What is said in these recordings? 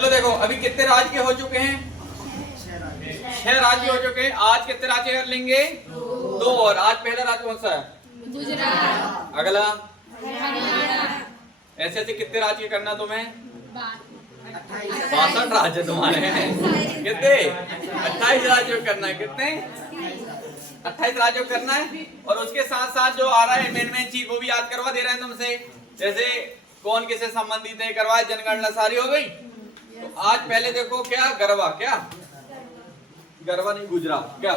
चलो देखो अभी कितने राज्य हो चुके हैं? 6 राज्य हो चुके हैं। आज कितने राज्य कर लेंगे? 2 और। आज पहला राज्य कौन सा है? गुजरात। अगला हरियाणा। ऐसे ऐसे कितने राज्य करना तुम्हें? 62 राज्य तुम्हारे हैं। कितने? 28 राज्यों करना है। कितने? 28 राज्यों करना है। और उसके साथ साथ जो आ रहा है मेन चीज वो भी याद करवा दे रहे हैं तुमसे। जैसे कौन किससे संबंधित है करवा, जनगणना सारी हो गई। तो आज पहले देखो क्या गरबा, क्या गरबा नहीं गुजरात, क्या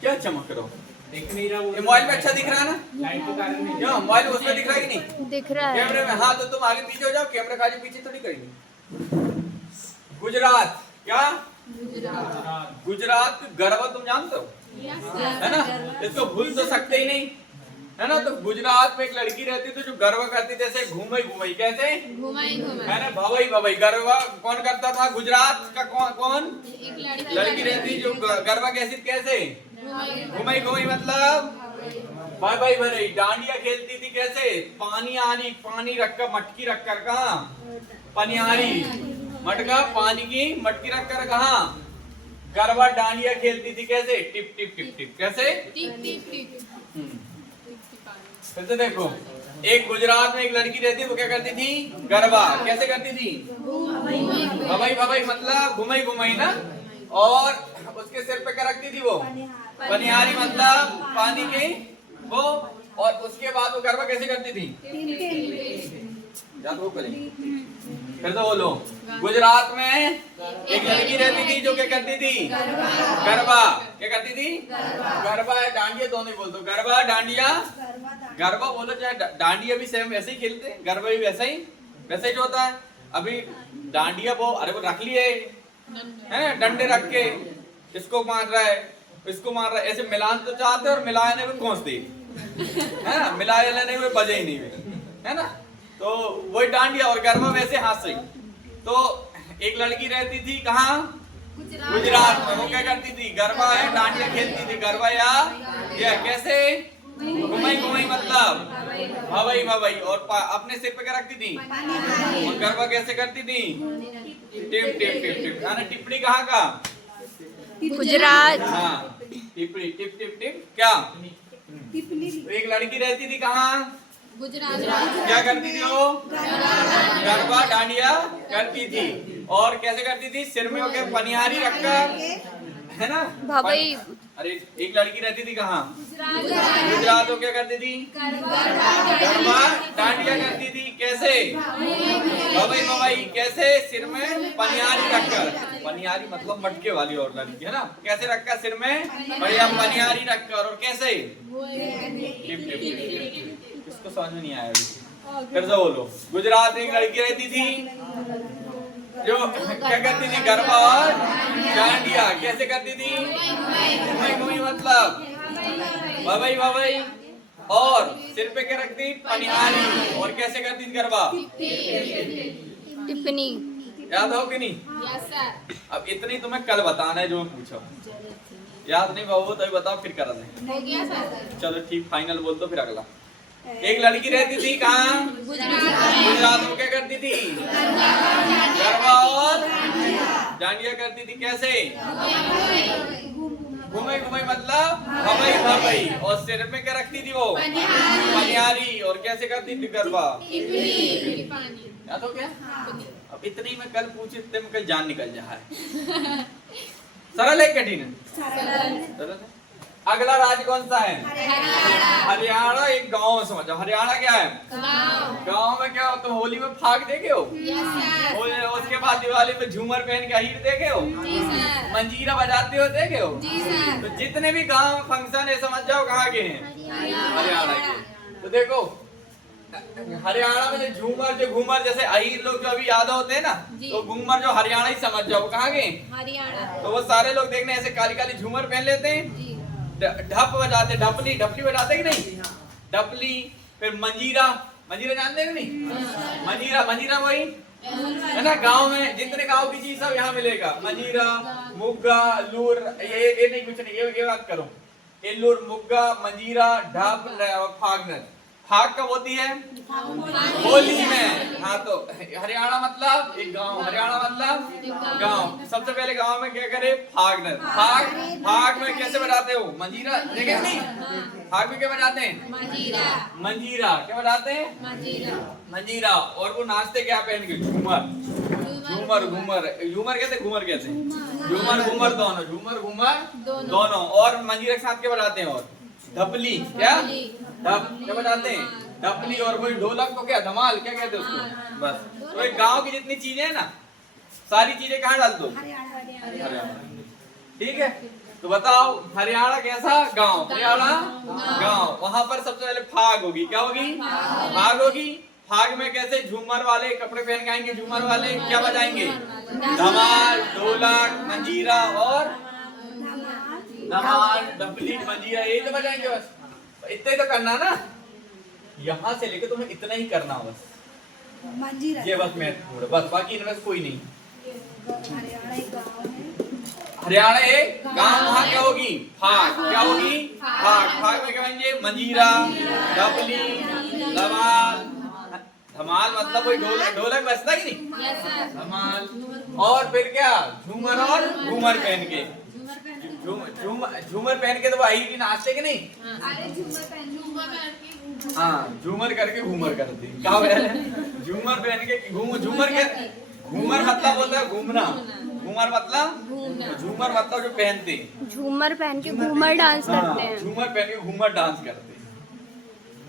क्या चमक रहा हो? दिख नहीं रहा वो। मोबाइल में अच्छा दिख रहा है ना? लाइट के कारण नहीं। क्यों मोबाइल उसमें दिख रहा है कि नहीं? दिख रहा है कैमरे में। हाँ तो तुम आगे पीछे हो जाओ, कैमरे का आगे पीछे थोड़ी करेंगे। गुजरात, क्या गुजरात गरबा तुम जानते हो है ना? इसको भूल तो सकते ही नहीं है ना? तो गुजरात में एक लड़की रहती थी जो गरबा करती थी, जैसे घूमई घूमई, कैसे घुमाई है ना? भवई भवई गरबा कौन करता था? गुजरात का कौन एक लड़की रहती जो गरबा कैसी कैसे घूमई घूमई मतलब भाई भाई भरे डांडिया खेलती थी। कैसे? पानी रखकर मटकी रखकर, कहा पनियारी मटका पानी की मटकी रखकर, कहा गरबा डांडिया खेलती थी। कैसे? टिप टिप टिप टिप, कैसे? फिर से देखो, एक गुजरात में एक लड़की रहती वो क्या करती थी? गरबा कैसे करती थी? भवई भवई मतलब घुमई घुमई ना। और उसके सिर पे क्या रखती थी वो? पनियारी मतलब पानी की वो। और उसके बाद वो गरबा कैसे करती थी? याद वो करें फिर तो बोलो। गुजरात में एक लड़की रहती थी जो क्या करती थी? गरबा। क्या करती थी? गरबा है डांडिया दोनों ही बोल दो। गरबा डांडिया, गरबा बोलो चाहे डांडिया भी सेम वैसे ही खेलते हैं, गरबा भी वैसा ही जो होता है। अभी डांडिया वो अरे वो रख लिए है डंडे रख के, इसको मार रहा है इसको मार रहा है, ऐसे मिलान तो चाहते और मिलाने में कौन दी है ना? मिलाए लेने में बजे ही नहीं है ना? तो वही डांडिया और गरबा वैसे हाथ से। तो एक लड़की रहती थी कहाँ? गुजरात में। वो क्या करती थी? गरबा है डांडिया खेलती थी। गरबा या कैसे? घुमई घुमई मतलब भवई भवई। और अपने सिर पे क्या रखती थी? और गरबा कैसे करती थी? Tip tip tip tip. है ना? टिप्पणी कहाँ का? गुजरात। हाँ टिप्पणी टिप टिप टिप क्या? तो एक लड़की रहती थी कहाँ? गुजरात। क्या करती थी वो? गरबा डांडिया करती थी। और कैसे करती थी? सिर में होके पनियारी रखकर, है ना? भवई। अरे एक लड़की रहती थी कहाँ? गुजरात। तो क्या करती थी? गरबा डांडिया करती थी। कैसे? भवई भवई। कैसे? सिर में पनियारी रखकर। पनियारी मतलब मटके वाली और लड़की है ना? कैसे रखकर? सिर में बढ़िया पनियारी रखकर। और कैसे? Tip tip tip. इसको समझ में नहीं आया अभी। फिर से बोलो। गुजरात में एक लड़की रहती थी जो क्या करती थी? गरबा और डांडिया। कैसे करती थी? घुमई घुमई मतलब भवई भवई। और सिर पे क्या रखती? पनिहारी। और कैसे करती थी गरबा? टिप्पणी। याद हो कि नहीं? अब इतनी तुम्हें कल बताना है जो मैं पूछा। याद नहीं बाबू तो बताओ फिर करा दें। चलो ठीक, फाइनल बोल दो फिर अगला। एक लड़की रहती थी कहाँ? गुजरात में। क्या करती थी? गरबा और डांडिया करती थी। कैसे? घुमई घुमई मतलब भवई भवई। और सिर में क्या रखती थी वो? पनियारी। और कैसे करती थी गरबा? याद हो गया? अब इतनी में कल पूछी, इतने में कल जान निकल जाए। सरल है कठिन है? सरल है। अगला राज्य कौन सा है? हरियाणा। एक गांव समझो। हरियाणा क्या है? गांव में क्या हो? तुम होली में फाग देखे हो? उसके बाद दिवाली में झूमर पहन के हीर देखे हो? मंजीरा बजाते हो देखे हो? तो जितने भी गांव में फंक्शन है समझ जाओ कहाँ के हैं? हरियाणा के। तो देखो हरियाणा में जो घूमर जैसे अहीर लोग जो अभी यादव होते हैं ना, तो घूमर जो हरियाणा ही समझ जाओ कहाँ के? हरियाणा। तो वो सारे लोग देखने ऐसे काली काली झूमर पहन लेते हैं, ढप बजाते, ढपली बजाते कि नहीं? ढपली। फिर मंजीरा जानते कि नहीं? मंजीरा वही है ना? गांव में जितने गांव की चीज सब यहाँ मिलेगा। मंजीरा, मुग्गा, लूर, ये नहीं कुछ नहीं, ये बात करो। ये लूर, मुग्गा, मंजीरा, ढप, फागनर। फाग कब होती है? होली में। हाँ तो हरियाणा मतलब एक गांव, हरियाणा मतलब गांव। सबसे पहले गांव में क्या करे? फाग नृत्य। फाग में कैसे बजाते हो? मंजीरा देखे नहीं? फाग में क्या बजाते हैं? मंजीरा। क्या बजाते हैं? मंजीरा। और वो नाचते क्या पहन के? झूमर। झूमर कहते हैं, घूमर कहते हैं। झूमर दोनों, झूमर घूमर दोनों। और मंजीरा के साथ क्या बजाते हैं? और ढपली। क्या क्या बजाते हैं? ढपली। और कोई ढोलक को क्या? धमाल। क्या कहते हैं उसको? बस। तो एक गांव की जितनी चीजें हैं ना, सारी चीजें कहाँ डाल दो? हरियाणा। ठीक है, तो बताओ हरियाणा कैसा गांव? हरियाणा गांव। वहां पर सबसे पहले फाग होगी। क्या होगी? फाग होगी। फाग में कैसे? झूमर वाले कपड़े पहन के आएंगे। झूमर वाले क्या बजाएंगे? धमाल, ढोलक, मंजीरा और धमाल, ढपली, मंजीरा, यही तो बजाएंगे बस। इतना ही तो करना ना, यहाँ से लेके तुम्हें इतना ही करना बस। ये बस महत्वपूर्ण, बस बाकी इनमें से कोई नहीं। हरियाणा एक गांव, वहाँ क्या होगी? फाग। क्या होगी? फाग। फाग में क्या कहेंगे? मंजीरा, ढपली, धमाल। धमाल मतलब कोई ढोलक बजता ही नहीं। धमाल। और फिर क्या? झूमर और घूमर पहन के। झूमर पहन के तो आई की नाचते कि नहीं? हाँ, झूमर करके घूमर करते। क्या झूमर पहन के घूमर मतलब होता है घूमना। घूमर मतलब झूमर मतलब जो पहनते, झूमर पहन के घूमर डांस करते हैं। झूमर पहन के घूमर डांस करते।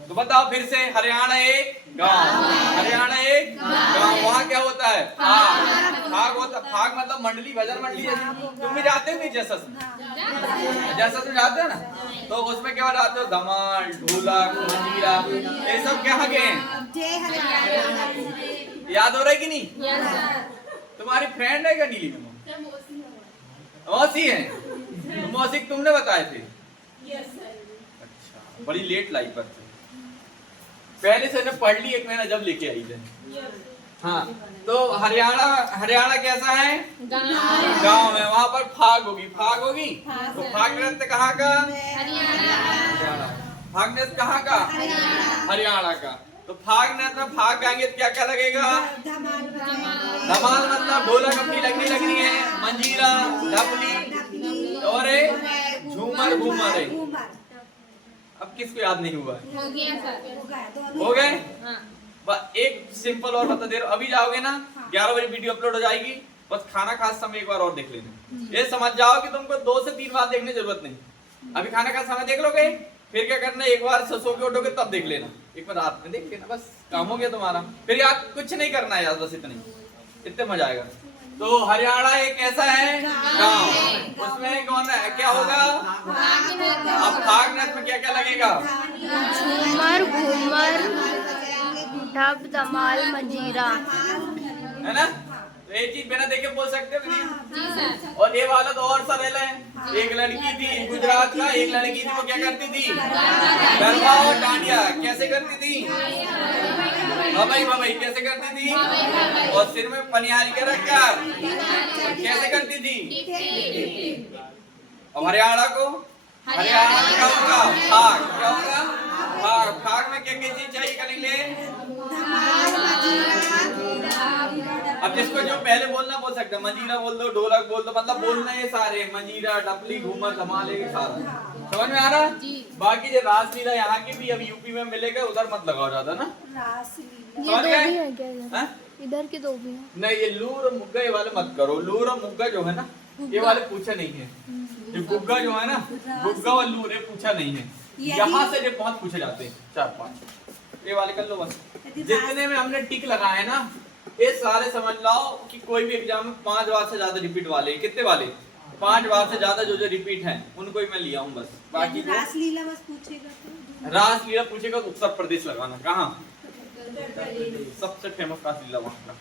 तो बताओ फिर से, हरियाणा एक गांव, हरियाणा एक गांव। वहाँ क्या होता है? फाग। फाग होता, फाग मतलब मंडली, भजन मंडली। तुम भी जाते हो जैसा तुम जाते हो ना, तो उसमें क्या जाते हो? धमाल, ढोलक, मंजीरा, ये सब क्या के हैं? याद हो रहा है कि नहीं? तुम्हारी फ्रेंड है क्या नीली? मौसी है। तो मौसी तुमने बताए थे? अच्छा, बड़ी लेट लाई पर थे। पहले से ने पढ़ ली, एक महीना जब लेके आई थे। हाँ, तो हरियाणा कैसा है? गांव है। वहाँ पर फाग होगी। फाग होगी। तो फाग नृत्य कहाँ का? फाग नृत्य कहाँ का? हरियाणा का। तो फाग नृत्य में फाग गाएंगे तो क्या क्या लगेगा? धमाल मतलब ढोलक अपनी लगनी है, मंजीरा, ढपली और झूमर घूमर है। अब किसको याद नहीं हुआ? हो गए? एक सिंपल और बता दे रहा हूं, अभी जाओगे ना 11 बजे वीडियो अपलोड हो जाएगी, बस खाना खाते समय एक बार और देख लेना। ये समझ जाओ कि तुमको 2 से 3 बार देखने की जरूरत नहीं। अभी खाना खाते समय देख लोगे, फिर क्या करना, एक बार सो के उठोगे तब देख लेना, एक बार रात में देख लेना, बस काम हो गया तुम्हारा। फिर यार कुछ नहीं करना है यार, बस इतने मजा आएगा। तो हरियाणा एक ऐसा है गांव, उसमें कौन है क्या होगा? अब फाग नृत्य में क्या क्या लगेगा? झूमर, घूमर, ढप, धमाल, मंजीरा, है ना? तो एक चीज बिना देखे बोल सकते हो नहीं? और ये वाला तो और सरल है। एक लड़की थी गुजरात का, एक लड़की थी वो क्या करती थी? गरबा और डांडिया। कैसे करती थी? बबई कैसे करती थी? और सिर में पनियारी के रखकर कैसे करती थी? और हरियाणा में क्या होगा? फाग। क्या होगा? फाग। फाग में क्या क्या चीज चाहिए करने के लिए? अब जिसको जो पहले बोलना बोल सकते हैं, मंजीरा बोल दो, ढोलक बोल दो, मतलब बोलना है सारे, मंजीरा, ढपली, घूमर, धमाल, सारा समझ में आ रहा? बाकी जो रासलीला यहाँ की भी अब यूपी में मिलेगा, उधर मत लगाओ ज्यादा ना। समझ गए? इधर के 2 भी हैं। नहीं, ये लूर और मुग्गा ये वाले मत करो। लूर और मुग्गा जो है ना, ये वाले पूछा नहीं है। ये गुग्गा जो है ना, गुग्गा और लूर, ये पूछा नहीं है। यहाँ से जो 5 पूछे जाते हैं, 4-5 ये वाले कर लो बस। जितने में हमने टिक लगाए हैं ना, ये सारे समझ लो कि कोई भी एग्जाम में 5 बार से ज्यादा रिपीट वाले, कितने वाले? 5 बार से ज्यादा जो रिपीट हैं उनको ही मैं लिया हूँ बस। बाकी रासलीला बस पूछेगा तो रासलीला पूछेगा तो उत्तर प्रदेश लगाना। कहाँ? सबसे फेमस रासलीला वहाँ का,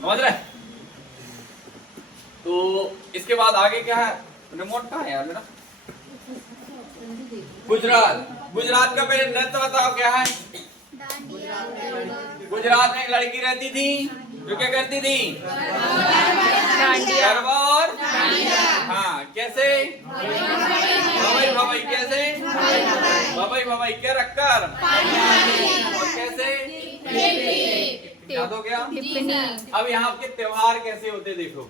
समझ रहे? तो इसके बाद आगे क्या है? रिमोट कहाँ है यार मेरा? गुजरात का पहले नृत्य बताओ क्या है? गुजरात में एक लड़की रहती थी जो क्या करती थी? गरबा और हाँ कैसे? भवई भवई कैसे? भवई भवई क्या रखकर? और कैसे? याद हो गया? अब यहाँ के त्योहार कैसे होते देखो।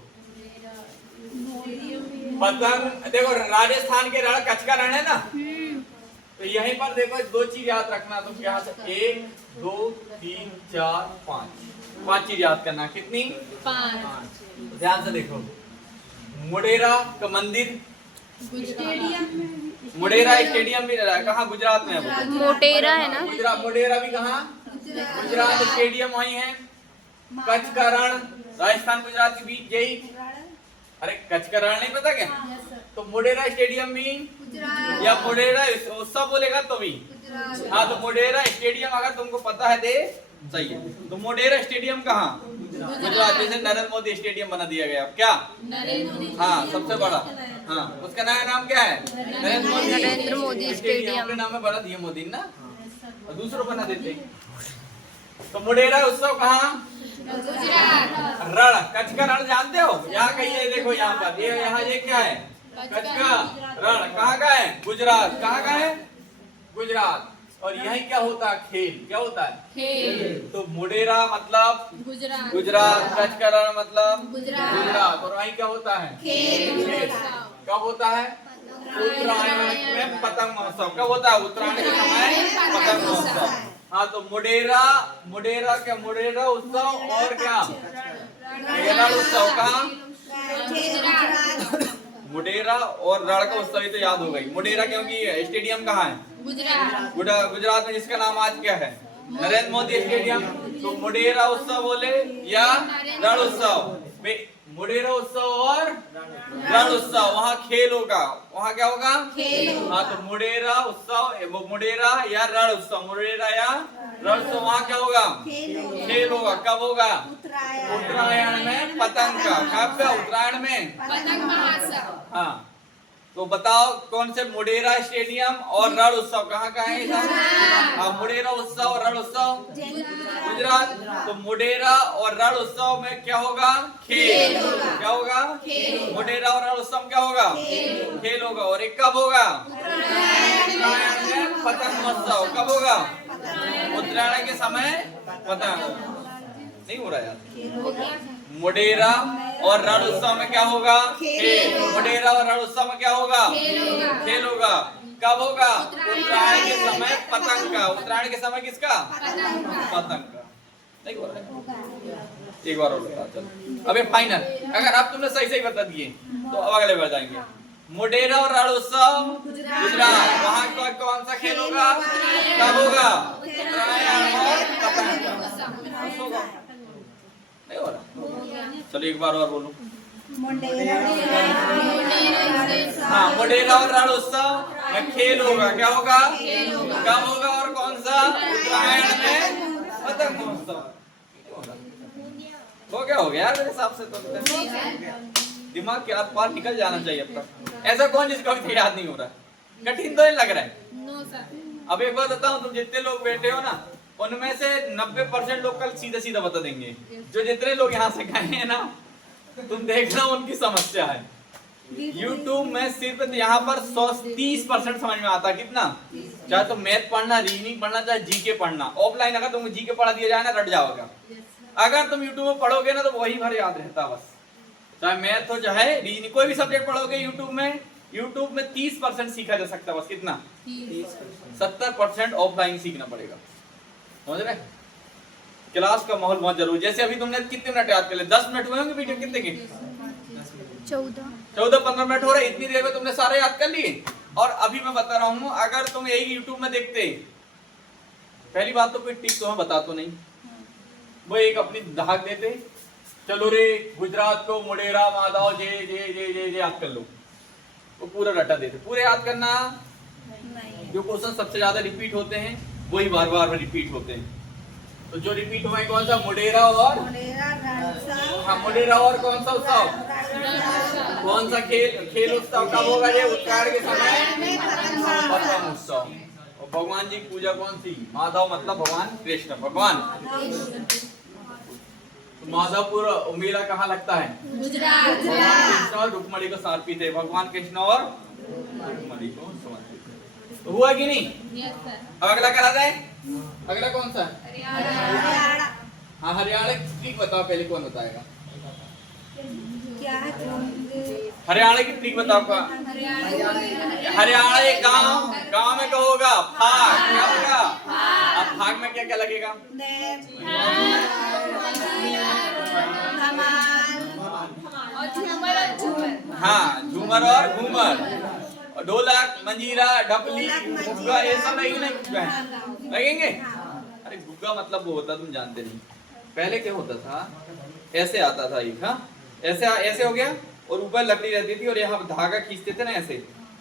पतंग देखो, राजस्थान के रण कच्छ का रण है ना, तो यहीं पर देखो दो चीज याद रखना तुम। यहाँ से 1 2 3 4 5 चीज याद करना। कितनी? 5। ध्यान से देखो, मोढेरा का मंदिर, मोढेरा स्टेडियम भी रहा है कहाँ? गुजरात में है वो। मोटेरा है ना? गुजरात, मोढेरा भी कहाँ? गुजरात स्टेडियम वही है। कच्छ का रण राजस्थान गुजरात के बीच यही। अरे कच्छ का रण नहीं पता क्या? तो मोढेरा स्टेडियम भी, या मोढेरा उत्सव बोलेगा तो भी। हाँ तो मोढेरा स्टेडियम अगर तुमको पता है दे सही है। तो मोढेरा स्टेडियम कहाँ? गुजरात। जैसे नरेंद्र मोदी स्टेडियम बना दिया गया क्या? हाँ सबसे बड़ा। हाँ उसका नया नाम क्या है? नरेंद्र मोदी स्टेडियम। अपने नाम में बना दिया मोदी ना, और दूसरों बना देते। तो मोढेरा उत्सव कहाँ? रण। कच्छ का रण जानते हो? यहाँ कहीं है देखो, यहाँ पर ये यहाँ ये क्या है? कच्छ का रण। कहाँ का है? गुजरात। कहाँ का है? गुजरात। और यही क्या होता है? खेल। क्या होता है? खेल। तो मोढेरा मतलब गुजरात, कच्छ का रण मतलब गुजरात, और वही क्या होता है? खेल। कब होता है? उत्तरायण में पतंग महोत्सव। कब होता है? उत्तरायण के समय पतंग महोत्सव। हाँ तो मोढेरा, मोढेरा क्या? मोढेरा उत्सव और क्या? रण उत्सव कहाँ? मोढेरा और रण का उत्सव, ये तो याद हो गई। मोढेरा क्योंकि स्टेडियम कहाँ है? गुजरात में, जिसका नाम आज क्या है? नरेंद्र मोदी स्टेडियम। तो मोढेरा उत्सव बोले या रण उत्सव? मोढेरा उत्सव और रण उत्सव, वहाँ खेल होगा। वहाँ क्या होगा? खेल। हाँ तो मोढेरा उत्सव, मोढेरा या रण उत्सव, मोढेरा या रण उत्सव, वहाँ क्या होगा? खेल होगा। कब होगा? उत्तरायण में पतंग का। कब का? उत्तरायण में पतंग महोत्सव। हाँ तो बताओ कौन से? मोढेरा स्टेडियम और रण उत्सव कहाँ का है? हाँ मोढेरा उत्सव और रण उत्सव गुजरात। तो मोढेरा और रण उत्सव में क्या होगा? खेल। क्या होगा? मोढेरा और रण उत्सव क्या होगा? खेल होगा। और एक कब होगा? उत्तरायण में पतंग महोत्सव। कब होगा? उत्तरायण के समय पतंग। नहीं हो रहा यार। मोढेरा और रण उत्सव में क्या होगा? खेल। मोढेरा और रण उत्सव में क्या होगा? खेल होगा। कब होगा? उत्तरायण के समय पतंग का। उत्तरायण के समय किसका? पतंग का। नहीं हो रहा है। एक बार और बता। चलो अबे फाइनल, अगर अब तुमने सही सही बता दिए तो अब अगले बढ़ जाएंगे। मोढेरा और रण उत्सव गुजरात, वहाँ कौन सा खेल होगा? कब होगा? उत्तरायण और पतंग का। नहीं हो रहा। चलो एक बार और बोलो। हाँ मोढेरा और रण उत्सव में खेल होगा। क्या होगा? कब होगा और कौन सा? उत्तरायण में पतंग महोत्सव। हो क्या हो गया यार मेरे हिसाब से तो दिमाग के आर पार निकल जाना चाहिए अब तक। ऐसा कौन जिसका भी याद नहीं हो रहा? कठिन तो नहीं लग रहा है? अब एक बात बताऊं, तुम जितने लोग बैठे हो ना, उनमें से 90% लोग कल सीधा सीधा बता देंगे। जो जितने लोग यहाँ से गए हैं ना, तुम देखना उनकी समस्या है। YouTube में सिर्फ यहाँ पर 130% समझ में आता। कितना? चाहे तो मैथ पढ़ना, रीजनिंग पढ़ना, चाहे जीके पढ़ना। ऑफलाइन अगर तुमको जीके पढ़ा दिया जाए ना, रट जाओगा। अगर तुम YouTube में पढ़ोगे ना तो वही भर याद रहता बस। चाहे मैथ हो चाहे रीजनिंग, कोई भी सब्जेक्ट पढ़ोगे YouTube में 30% सीखा जा सकता है बस। कितना? 70% ऑफलाइन सीखना पड़ेगा। समझ रहे? क्लास का माहौल बहुत जरूरी। जैसे अभी तुमने कितने मिनट याद कर ले? 10 मिनट हुए होंगे वीडियो कितने के? 14-15 मिनट हो रहे। इतनी देर में तुमने सारे याद कर लिए। और अभी मैं बता रहा हूँ, अगर तुम यही YouTube में देखते, पहली बात तो कोई टिप तुम्हें बता तो नहीं, वो एक अपनी धाक देते, चलो रे गुजरात को मोढेरा माधव जे जे जे जे याद कर लो, वो पूरा रटा देते। पूरे याद करना, जो क्वेश्चन सबसे ज्यादा रिपीट होते हैं वही बार बार रिपीट होते हैं। तो जो रिपीट हुआ है कौन सा? मोढेरा और हाँ मोढेरा और कौन सा उत्सव? कौन सा खेल उत्सव कब होगा? ये उत्तरायण के समय पतंग उत्सव। और भगवान जी की पूजा कौन सी? माधव मतलब भगवान कृष्ण। भगवान तो माधवपुर मेला कहाँ लगता है? गुजरात। कृष्ण और रुक्मणी को समर्पित है, भगवान कृष्ण और रुक्मणी को समर्पित है। तो हुआ कि नहीं? Yes sir. अब अगला करा जाए। अगला कौन सा? हरियाणा। हाँ हरियाणा ट्रिक बताओ, पहले कौन बताएगा? क्या है? हरियाणा की ट्रिक बताओ। का हरियाणा एक गांव में क्या होगा? फाग। क्या होगा? अब फाग में क्या क्या लगेगा? और झूमर और झूमर। हाँ झूमर और घूमर, और ढोलक, मंजीरा, ढपली, गुग्गा, ये सब लगेंगे ना? गुग्गा है लगेंगे। अरे गुग्गा मतलब वो होता, तुम जानते नहीं। पहले क्या होता था, ऐसे आता था एक, हाँ ऐसे ऐसे हो गया, और ऊपर लकड़ी रहती थी, और यहाँ धागा खींचते थे ना ऐसे,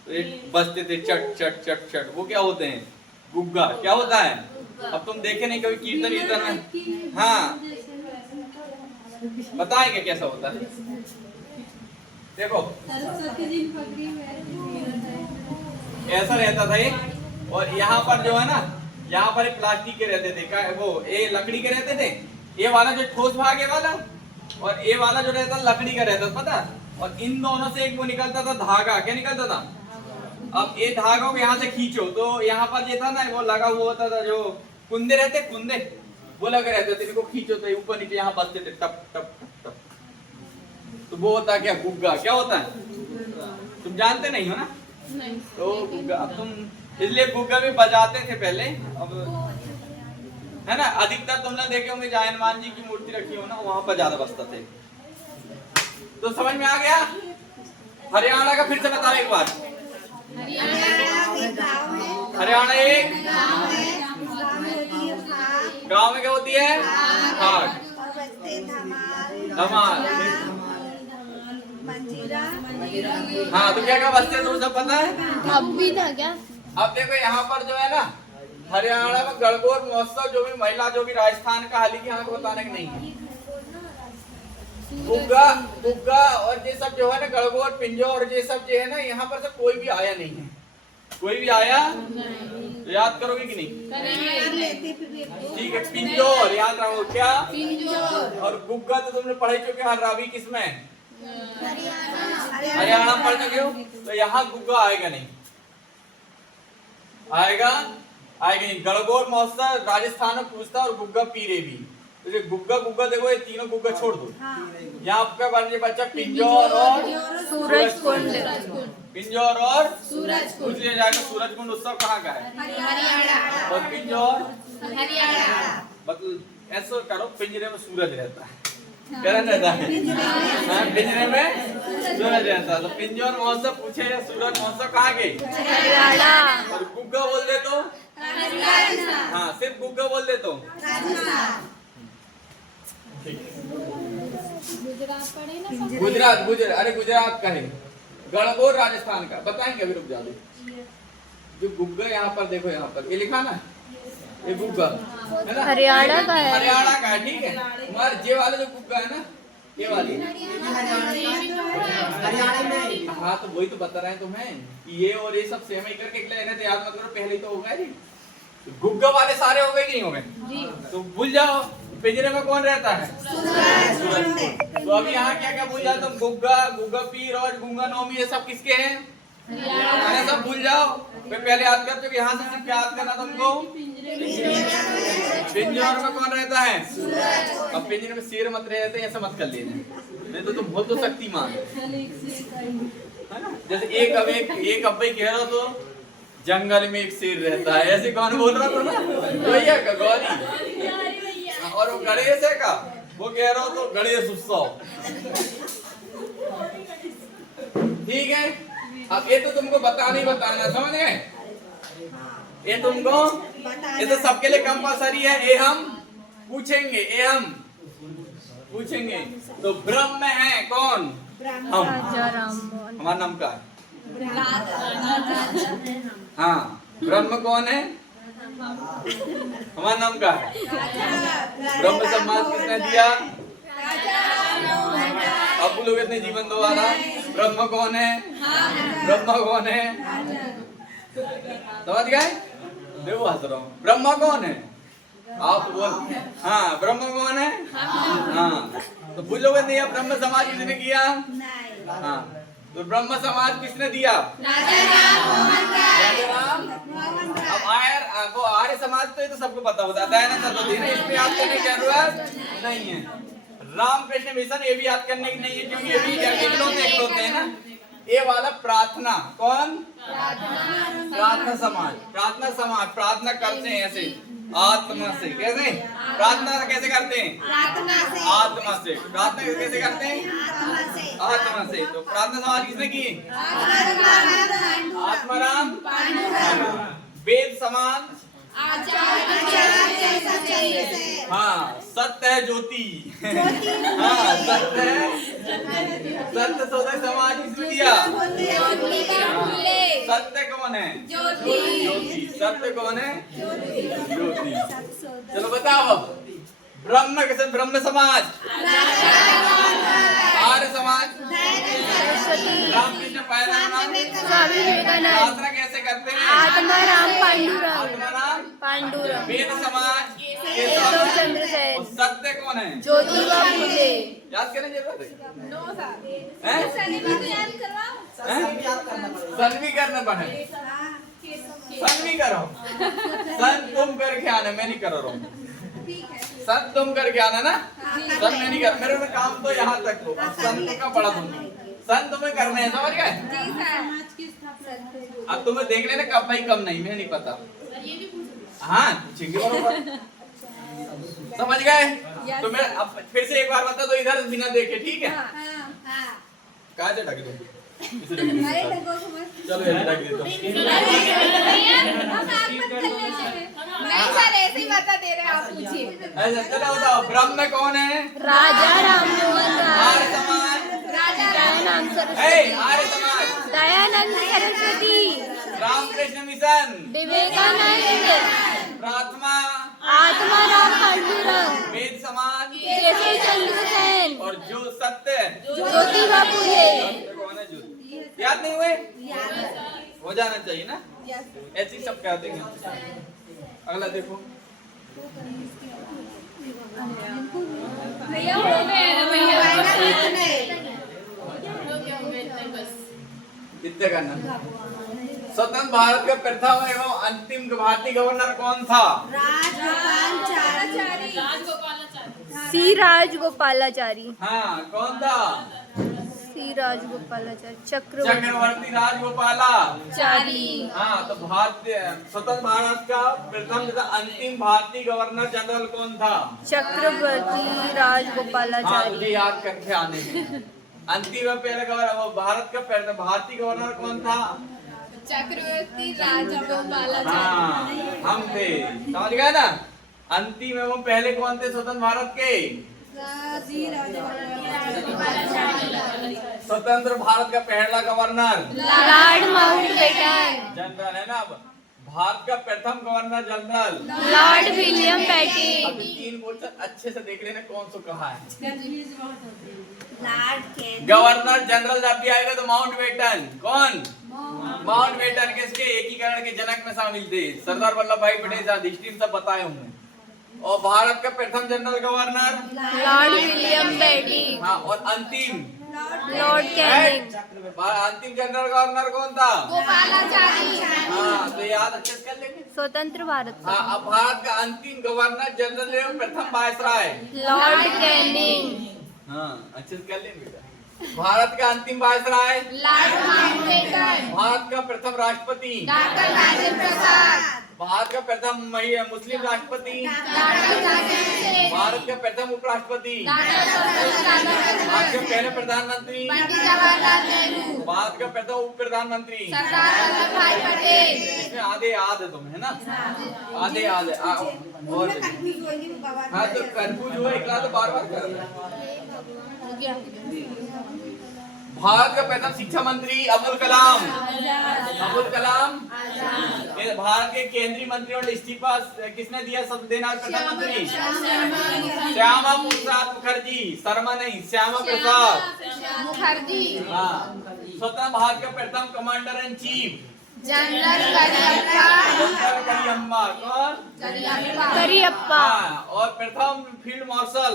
तो ये बजते थे चट चट चट चट, वो क्या होते हैं? गुग्गा। क्या होता है? अब तुम देखे नहीं कभी कीर्तन वीर्तन में? हाँ बताएंगे कैसा होता है। देखो ऐसा रहता था ये, और यहाँ पर जो है ना, यहाँ पर प्लास्टिक के रहते थे, वो ये लकड़ी के रहते थे। ये वाला जो ठोस भाग है वाला, और ये वाला जो रहता लकड़ी का रहता, पता? और इन दोनों से एक वो निकलता था धागा। क्या निकलता था? अब ये धागा को यहाँ से खींचो तो यहाँ पर ये था ना, वो लगा हुआ होता था, जो कुंदे रहते, कुंदे वो लगे रहते थे, इनको खींचो तो ऊपर नीचे यहाँ बजते थे टप टप टप टप। तो वो होता क्या? गुग्गा। क्या होता है? तुम जानते नहीं हो ना? नहीं। तो गुग्गा, अब तुम इसलिए गुग्गा भी बजाते थे पहले, अब है ना। अधिकतर तुमने देखे होंगे जहाँ हनुमान जी की मूर्ति रखी हो ना, वहां पर ज्यादा बजता थे। तो समझ में आ गया? हरियाणा का फिर से बताओ एक बार। हरियाणा एक गांव में क्या होती है? फाग। धमाल। हाँ तो क्या क्या बजते हैं, तुम सब पता है? अब भी था क्या? अब देखो यहाँ पर जो है ना, हरियाणा में गणगौर महोत्सव, जो भी महिला, जो भी राजस्थान का, हालांकि यहाँ को बताने का नहीं है। गुग्गा गुग्गा और ये सब जो है ना, गणगौर, पिंजौर, ये सब जो है ना, यहाँ पर से कोई भी आया नहीं है। कोई भी आया? तो याद करोगे कि नहीं? ठीक है, पिंजौर याद रखो। क्या? पिंजौर। और गुग्गा तो तुमने पढ़ चुके हो, रवि किसमें? हरियाणा पढ़ चुके हो। तो यहाँ गुग्गा आएगा नहीं, आएगा नहीं। गणगौर महोत्सव राजस्थान में पूछता, और गुग्गा पीरे भी। तो ये गुग्गा गुग्गा देखो, ये तीनों गुग्गा छोड़ दो। यहाँ आपका बच्चा पिंजौर और सूरजकुंड। पिंजौर और सूरजकुंड। पूछ लिया जाएगा सूरजकुंड उत्सव कहाँ का है? हरियाणा। और पिंजौर हरियाणा। मतलब ऐसा करो, पिंजरे में सूरज रहता है। क्या रहता है? हाँ, पिंजरे में सूरज रहता है। तो पिंजौर महोत्सव पूछे, सूरज महोत्सव कहाँ के? हरियाणा। और गुग्गा बोल दे तो? हाँ सिर्फ गुग्गा बोल दे तो? गुजरात पढ़े ना? गुजरात अरे गुजरात का है, गणगौर राजस्थान का। बताएंगे अभी, रुक जाओ। जो गुग्गा यहाँ पर देखो, यहाँ पर ये लिखा ना, ये गुग्गा है ना, हरियाणा का है। हरियाणा का है। ठीक है, मगर ये वाला जो गुग्गा है ना, ये वाली। हाँ तो वही तो बता रहे हैं तुम्हें कि ये और ये सब सेम ही करके लेने थे, याद मत करो, पहले तो होगा जी। गुग्गा वाले सारे हो गए कि नहीं हो गए? तो भूल जाओ, पिंजरे में कौन रहता है? सूरज। तो अभी यहाँ क्या क्या भूल जाओ तुम? गुग्गा, गुग्गा पीर और गुंगा नौमी, ये सब किसके हैं? हरियाणा। सब भूल जाओ, पहले याद कर चुके। यहाँ से सिर्फ याद करना तुमको, पिंजौर में कौन रहता है? अब पिंजरे में शेर मत रहते, ऐसा मत कर लेना, नहीं तो तुम बहुत तो शक्तिमान है ना। जैसे एक अब कह रहा तो जंगल में एक शेर रहता है, ऐसे कौन बोल रहा था ना? भैया का गौरी। और वो गणेश है का, वो कह रहा हो तो गणेश उत्सव। ठीक है, अब ये तो तुमको बताना, समझ गए? ये तुमको, ये तो सबके लिए कंपल्सरी है। ये हम पूछेंगे, तो ब्रह्म है कौन? हम। राजा राममोहन। हमारा नाम का है। हाँ, ब्रह्म कौन है? हमारा नाम का है। ब्रह्म सम्मान किसने दिया? अब लोग इतने जीवन दोबारा, ब्रह्म कौन है? ब्रह्मा कौन है? समझ गए? देखो हंस रहा हूँ। ब्रह्मा कौन है? आप तो बोल। हाँ, ब्रह्म कौन है? हाँ, तो बोलोगे नहीं अब ब्रह्म समाज किसने किया? नहीं। हाँ, तो ब्रह्म समाज किसने दिया? राजा राम। अब वो आर्य समाज तो ये तो सबको पता होता है, दयानंद सरस्वती, इसमें याद करने की जरूरत नहीं है। रामकृष्ण मिशन ये भी याद करने की नहीं है, क्योंकि ये भी इकलौते हैं ना। ये वाला प्रार्थना कौन? प्रार्थना समाज। प्रार्थना करते हैं ऐसे आत्मा से। कैसे प्रार्थना कैसे करते हैं? आत्मा से। प्रार्थना कैसे करते हैं? आत्मा से। तो प्रार्थना समाज किसने की? आत्माराम वेद समाज। हाँ, सत्य है ज्योति। हाँ, सत्य है। सत्य सौदे समाज किसने दिया? सत्य कौन है? ज्योति। सत्य कौन है? ज्योति। चलो बताओ अब ब्रह्म कैसे? ब्रह्म समाज, आर्य समाज, रामकृष्ण स्वामी विवेकानंद, प्रार्थना कैसे करते हैं? आत्माराम पांडुरंग, आत्माराम पांडुरंग, वेद समाज, केशव चंद्र सेन, और सत्य कौन है? ज्योतिबा फुले। याद करने की जरूरत है? हैं? सन्वी करना पड़े। सन्वी करो। सन तुम करके आना, मैं नहीं कर रहा हूँ। सन तुम करके आना ना। सन मैं नहीं कर, मेरे में काम तो यहाँ तक हो। सन का पढ़ा तुम। सन तुम्हें करना है, समझ गए? अब तुम्हें देख लेना कब भाई कम नहीं, मैं नहीं पता। हाँ पूछेंगे बरोबर। समझ गए? तो मैं अब फिर से एक बार बता दो इधर बिना देखे, ठीक है? कहाँ से ढक दो? चलो ये ढक दो। नहीं सर, ऐसे ही बता दे रहे हैं, आप पूछिए। ऐसा चलो बताओ ब्रह्म कौन है? राजा राममोहन आर्य राय, समाज, दयानंद हे सरस्वती, आर्य समाज, दयानंद सरस्वती, रामकृष्ण मिशन, विवेकानंद, प्रार्थना, आत्माराम पांडुरंग, वेद समाज, केशव चंद्र सेन, और जो सत्य ज्योतिबा फुले। सत्य कौन है? ज्योति। याद नहीं हुए? हो जाना चाहिए ना। ऐसे ही सब कहते हैं। अगला देखो। भैया हो गए भैया। कितने करना? स्वतंत्र भारत का प्रथम एवं अंतिम भारतीय गवर्नर कौन था? सी राजगोपालाचारी, हाँ कौन था? सी राजगोपालाचारी, चक्रवर्ती राजगोपालाचारी। चक्रवर्ती। हाँ, तो भारतीय स्वतंत्र भारत का प्रथम तथा अंतिम भारतीय गवर्नर जनरल कौन था? चक्रवर्ती हाँ, राजगोपालाचारी। मुझे याद करके आने दो। अंतिम में पहले गवर्नर, वो भारत का पहले भारतीय गवर्नर कौन था? चक्रवर्ती राजगोपालाचारी। हाँ, हम थे, समझ गए ना? अंतिम एवं पहले कौन थे स्वतंत्र भारत के? स्वतंत्र भारत का पहला गवर्नर लॉर्ड माउंटबेटन, जनरल है ना। अब भारत का प्रथम governor general Lord William Bentinck. अब 3 क्वेश्चन अच्छे से देख लेना कौन सा कहा है। गवर्नर जनरल जब भी आएगा तो माउंटबेटन। कौन? माउंटबेटन किसके एकीकरण के जनक में शामिल थे? सरदार वल्लभ भाई पटेल। हिस्ट्री में सब बताए हूँ। और भारत का प्रथम general governor Lord William Bentinck. हाँ, और अंतिम लॉर्ड कैनिंग। अंतिम जनरल गवर्नर कौन था? गोपालाचारी। हाँ, तो याद अच्छे से कर लेंगे। स्वतंत्र भारत हाँ, अब भारत का अंतिम गवर्नर जनरल एवं प्रथम वायसराय लॉर्ड कैनिंग। हाँ, अच्छे से कर लेंगे बेटा। भारत का अंतिम वायसराय लॉर्ड माउंटबेटन। भारत का प्रथम राष्ट्रपति डॉक्टर राजेंद्र प्रसाद। भारत का प्रथम मुस्लिम राष्ट्रपति भारत का प्रथम उपराष्ट्रपति भारत का पहले प्रधानमंत्री पंडित जवाहरलाल नेहरू। भारत का प्रथम उप प्रधानमंत्री सरदार वल्लभ भाई पटेल। इसमें आधे याद है तुम्हें ना? आधे याद है। और हाँ, तो कंफ्यूज हुआ इकला तो बार बार कर। भारत का प्रथम शिक्षा मंत्री अब्दुल कलाम। अब्दुल कलाम। ये भारत के केंद्रीय मंत्री और इस्तीफा किसने दिया? सब देना प्रधानमंत्री श्यामा प्रसाद मुखर्जी। शर्मा नहीं, श्यामा प्रसाद मुखर्जी। हाँ। स्वतंत्र भारत का प्रथम commander in chief general Cariappa. General Kariyamma. कौन? करियप्पा। हाँ, और प्रथम field marshal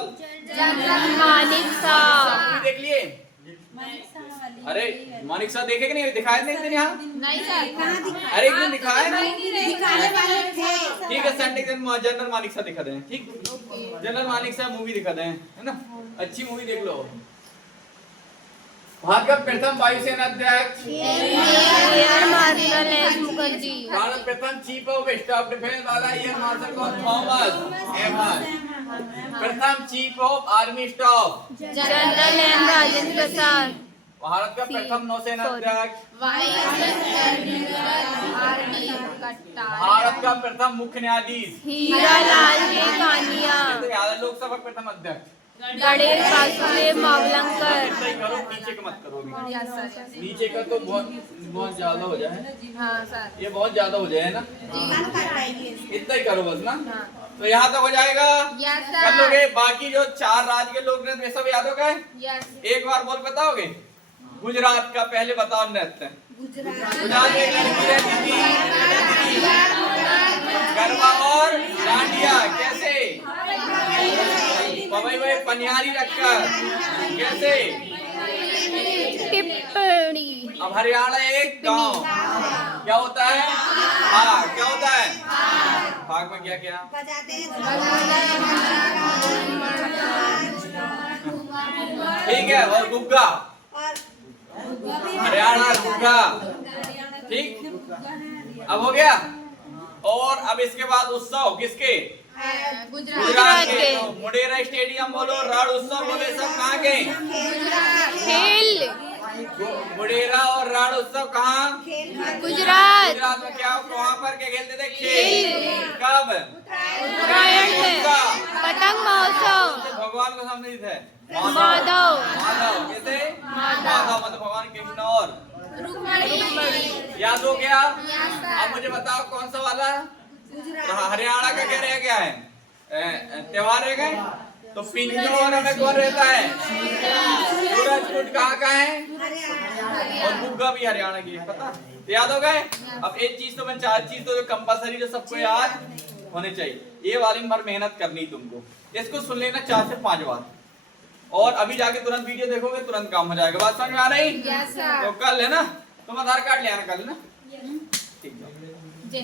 general Manekshaw. Movie देख लिए? अरे मानेकशॉ देखे कि नहीं? दिखाए नहीं एक दिन यहाँ? नहीं सर। अरे एक दिन दिखाए ना? दिखाने वाले थे। ठीक है, संडे के दिन जनरल मानेकशॉ दिखा दें। ठीक, जनरल मानेकशॉ मूवी दिखा दें, है ना? अच्छी मूवी देख लो। भारत का प्रथम वायुसेना अध्यक्ष air marshal S Mukherjee. Bharat प्रथम चीफ ऑफ स्टाफ डिफेंस वाला एयर मार्शल कौन? थॉमस एमस। प्रथम chief of army staff general M Rajendra Prasad. Bharat का प्रथम नौसेना अध्यक्ष भारत का प्रथम मुख्य न्यायाधीश हीरालाल जे कानिया। लोकसभा प्रथम अध्यक्ष गणेश वासुदेव मावलंकर। इतना ही करो, नीचे का मत करो अभी। नीचे का तो बहुत ज्यादा हो जाए। हाँ सर। ये बहुत ज्यादा हो जाए ना, कान काट पाएंगे। इतना ही करो बस ना। तो यहाँ तक हो जाएगा, यस कर लोगे। सर। बाकी जो 4 राज्य के लोग ने सब याद हो गए? यस। एक बार बोल बताओगे? गुजरात का पहले बताओ नृत्य। गुजरात। गुजरात में एक लड़की रहती थी, गरबा और डांडिया। कैसे? पवई में पनियारी रखकर। कैसे? टिप्पणी। अब हरियाणा एक गांव क्या होता है? हाँ, क्या होता है? भाग में क्या क्या? बजाते हैं। ठीक है, और गुग्गा और हरियाणा गुग्गा। ठीक, अब हो गया। और अब इसके बाद उत्सव किसके? गुजरात के। तो मुडेरा स्टेडियम बोलो, रण उत्सव बोले, सब कहाँ के? खेल मुडेरा और रण उत्सव कहाँ? गुजरात। गुजरात में। क्या वहाँ पर क्या खेलते थे? खेल। कब? उत्तरायण में। पतंग महोत्सव। भगवान को समझित है माधव। माधव। कैसे? माधव मतलब भगवान कृष्ण और याद हो गया? अब मुझे बताओ कौन सा वाला? हाँ, हरियाणा का क्या रह गया है? त्योहार रह गए। तो पिंजौर में कौन रहता है? सूरजकुंड कहाँ का है? और गुग्गा भी हरियाणा की है, पता? याद हो गए? अब एक चीज तो मैं 4 चीज तो कंपलसरी जो सबको याद होने चाहिए। ये वाली भर मेहनत करनी तुमको। इसको सुन लेना 4 से 5 बार, और अभी जाके तुरंत वीडियो देखोगे, तुरंत काम हो जाएगा। बात समझ में आ रही? Yes sir. तो कल है ना, तुम आधार कार्ड ले आना कल ना। ठीक है। जय